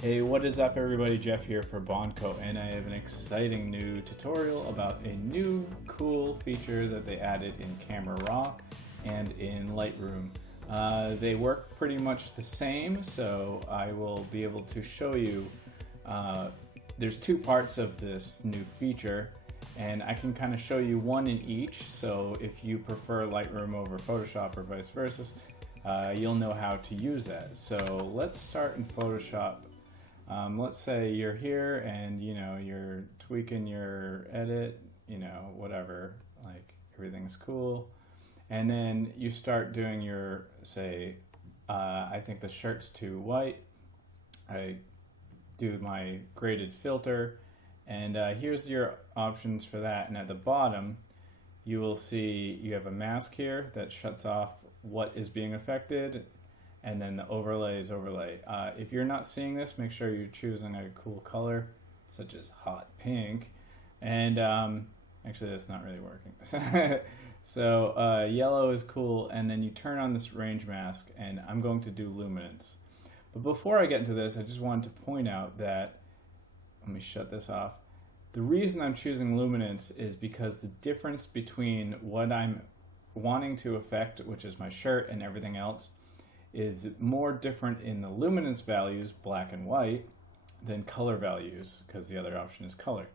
Hey, what is up everybody? Jeff here for Bondco, and I have an exciting new tutorial about a new cool feature that they added in Camera Raw and in Lightroom. They work pretty much the same, so I will be able to show you. There's two parts of this new feature, and I can kind of show you one in each, so if you prefer Lightroom over Photoshop or vice versa, you'll know how to use that. So let's start in Photoshop. Let's say you're here and you're tweaking your edit, whatever, like everything's cool, and then you start doing your, say, I think the shirt's too white. I do my graded filter, and here's your options for that. And at the bottom you will see you have a mask here that shuts off what is being affected, and then the overlay is overlay. If you're not seeing this, make sure you're choosing a cool color such as hot pink, and actually that's not really working. So yellow is cool, and then you turn on this range mask, and I'm going to do luminance. But before I get into this, I just wanted to point out that, let me shut this off. The reason I'm choosing luminance is because the difference between what I'm wanting to affect, which is my shirt and everything else, is more different in the luminance values, black and white, than color values, because the other option is color.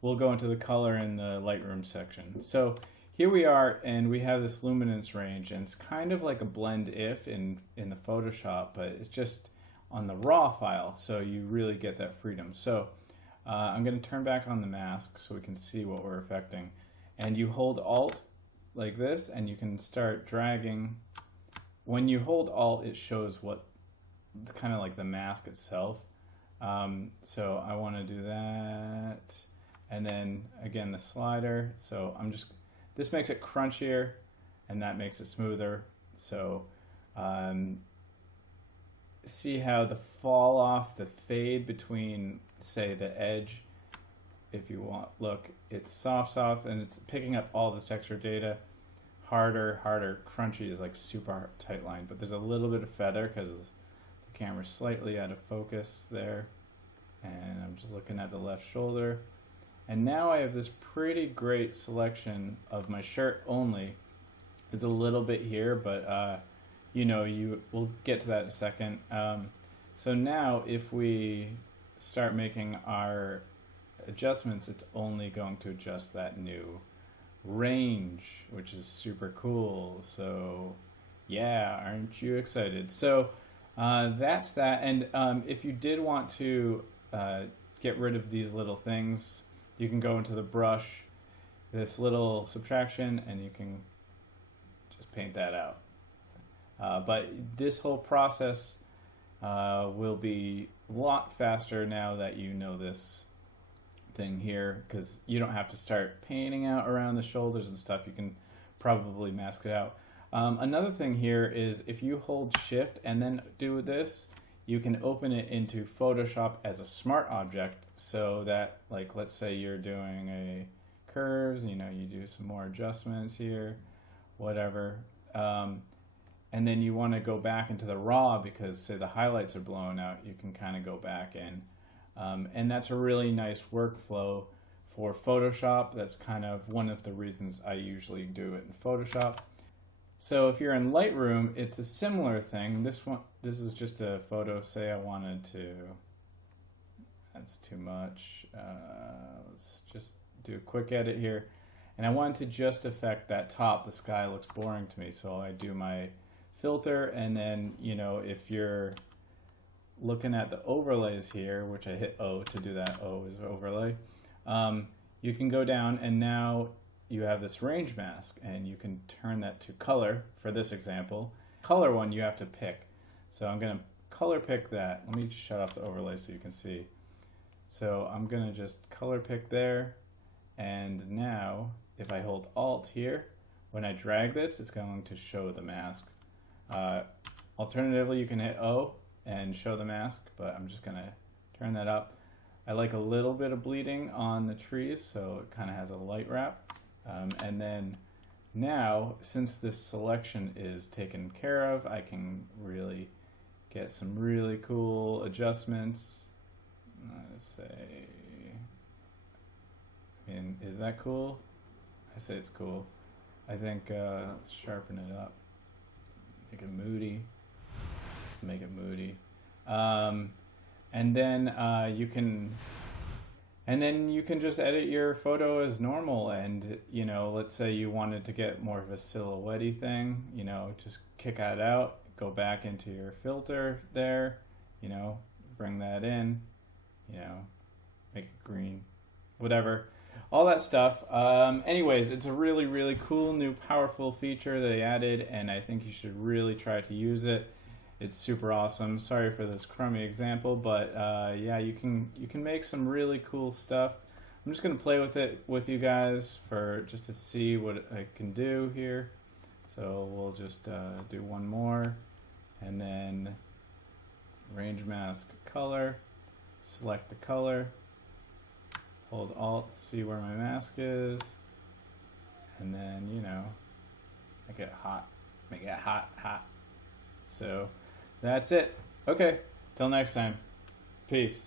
We'll go into the color in the Lightroom section. So here we are, and we have this luminance range, and it's kind of like a blend if in the Photoshop, but it's just on the raw file, so you really get that freedom. So I'm going to turn back on the mask so we can see what we're affecting. And you hold Alt like this, and you can start dragging. When you hold Alt, it shows what kind of like the mask itself. So I want to do that, and then again the slider. So this makes it crunchier, and that makes it smoother. So see how the fall off, the fade between, say, the edge, if you want, look, it's soft, and it's picking up all the texture data. Harder, crunchy is like super tight line, but there's a little bit of feather because the camera's slightly out of focus there. And I'm just looking at the left shoulder. And now I have this pretty great selection of my shirt only. There's a little bit here, but we'll get to that in a second. So now if we start making our adjustments, it's only going to adjust that new range, which is super cool. So yeah, aren't you excited? So that's that. And if you did want to get rid of these little things, you can go into the brush, this little subtraction, and you can just paint that out. But this whole process will be a lot faster now that you know this thing here, because you don't have to start painting out around the shoulders and stuff. You can probably mask it out. Another thing here is if you hold Shift and then do this, you can open it into Photoshop as a smart object, so that, like, let's say you're doing a curves, you do some more adjustments here, whatever, and then you want to go back into the raw because, say, the highlights are blown out, you can kind of go back in. And that's a really nice workflow for Photoshop. That's kind of one of the reasons I usually do it in Photoshop. So if you're in Lightroom, it's a similar thing. This is just a photo. Say I wanted to, that's too much. Let's just do a quick edit here. And I wanted to just affect that top. The sky looks boring to me, so I do my filter, and then, if you're looking at the overlays here, which I hit O to do that, O is overlay, you can go down, and now you have this range mask, and you can turn that to color. For this example, color one you have to pick. So I'm going to color pick that. Let me just shut off the overlay so you can see. So I'm going to just color pick there, and now if I hold Alt here, when I drag this, it's going to show the mask. Alternatively, you can hit O and show the mask, but I'm just gonna turn that up. I like a little bit of bleeding on the trees, so it kind of has a light wrap. And then now, since this selection is taken care of, I can really get some really cool adjustments. Let's say, I mean, is that cool? I say it's cool. I think let's sharpen it up, make it moody. Let's make it moody, and then you can just edit your photo as normal. And you know, let's say you wanted to get more of a silhouette-y thing. You know, just kick that out, go back into your filter there. You know, bring that in. You know, make it green, whatever. All that stuff. Anyways, it's a really, really cool new powerful feature they added, and I think you should really try to use it. It's super awesome. Sorry for this crummy example, but yeah, you can make some really cool stuff. I'm just gonna play with it with you guys for just to see what I can do here. So we'll just do one more, and then range mask color. Select the color. Hold Alt, see where my mask is, and then, you know, make it hot. Make it hot, hot. So that's it. Okay, till next time. Peace.